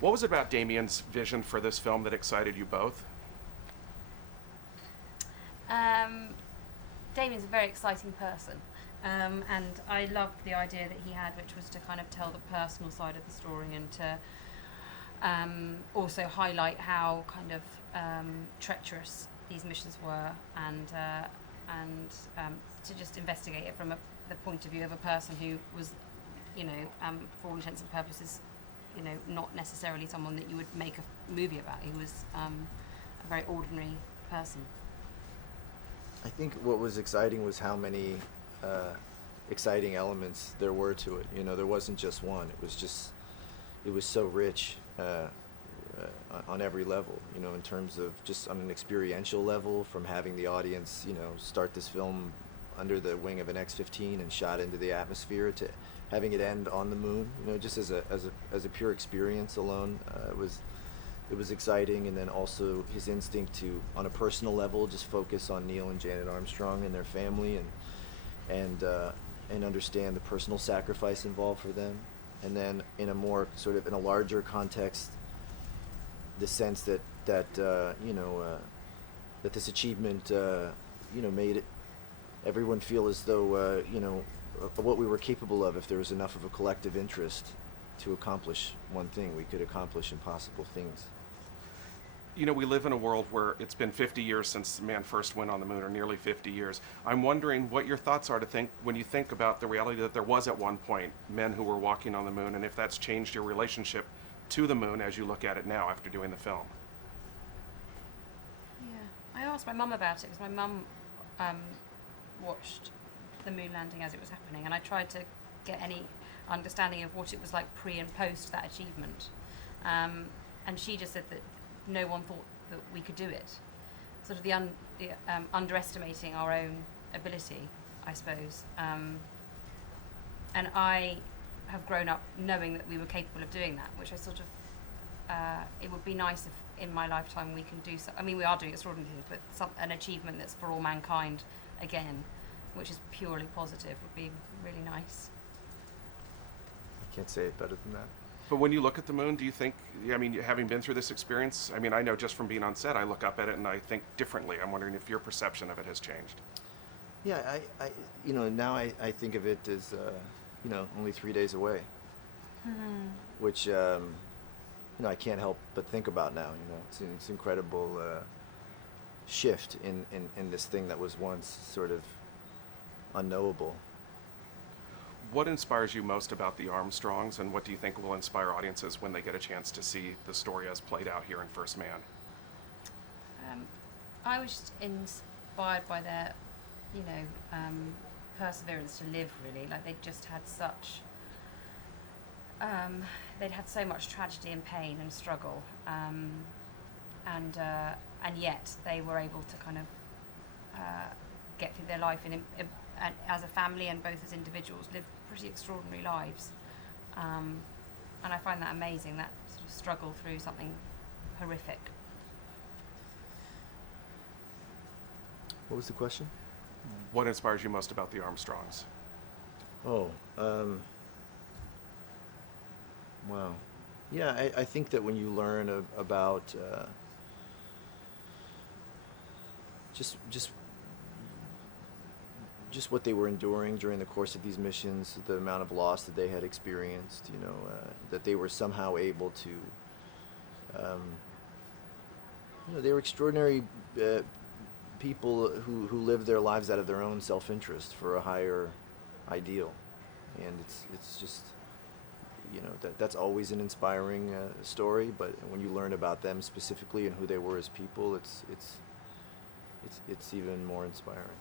What was it about Damien's vision for this film that excited you both? Um, Damien's a very exciting person, and I loved the idea that he had, which was to kind of tell the personal side of the story and to also highlight how kind of treacherous these missions were, and to just investigate it from the point of view of a person who was, for all intents and purposes, not necessarily someone that you would make a movie about. He was a very ordinary person. I think what was exciting was how many exciting elements there were to it. There wasn't just one. It was so rich on every level, in terms of just on an experiential level, from having the audience, start this film under the wing of an X-15 and shot into the atmosphere, to having it end on the moon, just as a pure experience alone. It was exciting, and then also his instinct to, on a personal level, just focus on Neil and Janet Armstrong and their family, and understand the personal sacrifice involved for them, and then in a larger context, the sense that this achievement made everyone feel as though what we were capable of, if there was enough of a collective interest to accomplish one thing, we could accomplish impossible things. We live in a world where it's been 50 years since man first went on the moon, or nearly 50 years. I'm wondering what your thoughts are when you think about the reality that there was at one point men who were walking on the moon, and if that's changed your relationship to the moon as you look at it now after doing the film. Yeah, I asked my mum about it because my mum watched the moon landing as it was happening, and I tried to get any understanding of what it was like pre and post that achievement. And she just said that no one thought that we could do it. Sort of the underestimating our own ability, I suppose. And I have grown up knowing that we were capable of doing that, which I sort of, it would be nice if in my lifetime we can do so. I mean, we are doing extraordinary things, but an achievement that's for all mankind again, which is purely positive, would be really nice. I can't say it better than that. But when you look at the moon, do you think, having been through this experience, I know just from being on set, I look up at it and I think differently. I'm wondering if your perception of it has changed. Yeah, now I think of it as, only 3 days away, which, I can't help but think about now. It's an incredible shift in this thing that was once sort of unknowable. What inspires you most about the Armstrongs, and what do you think will inspire audiences when they get a chance to see the story as played out here in First Man? I was just inspired by their, perseverance to live, really. Like, they'd just had such, they'd had so much tragedy and pain and struggle, and yet they were able to kind of get through their life as a family and both as individuals, live pretty extraordinary lives. And I find that amazing, that sort of struggle through something horrific. What was the question? What inspires you most about the Armstrongs? Oh, wow. Yeah, I think that when you learn about just what they were enduring during the course of these missions, the amount of loss that they had experienced, that they were somehow able to, they were extraordinary people who lived their lives out of their own self-interest for a higher ideal. And it's just, that's always an inspiring story, but when you learn about them specifically and who they were as people, it's even more inspiring.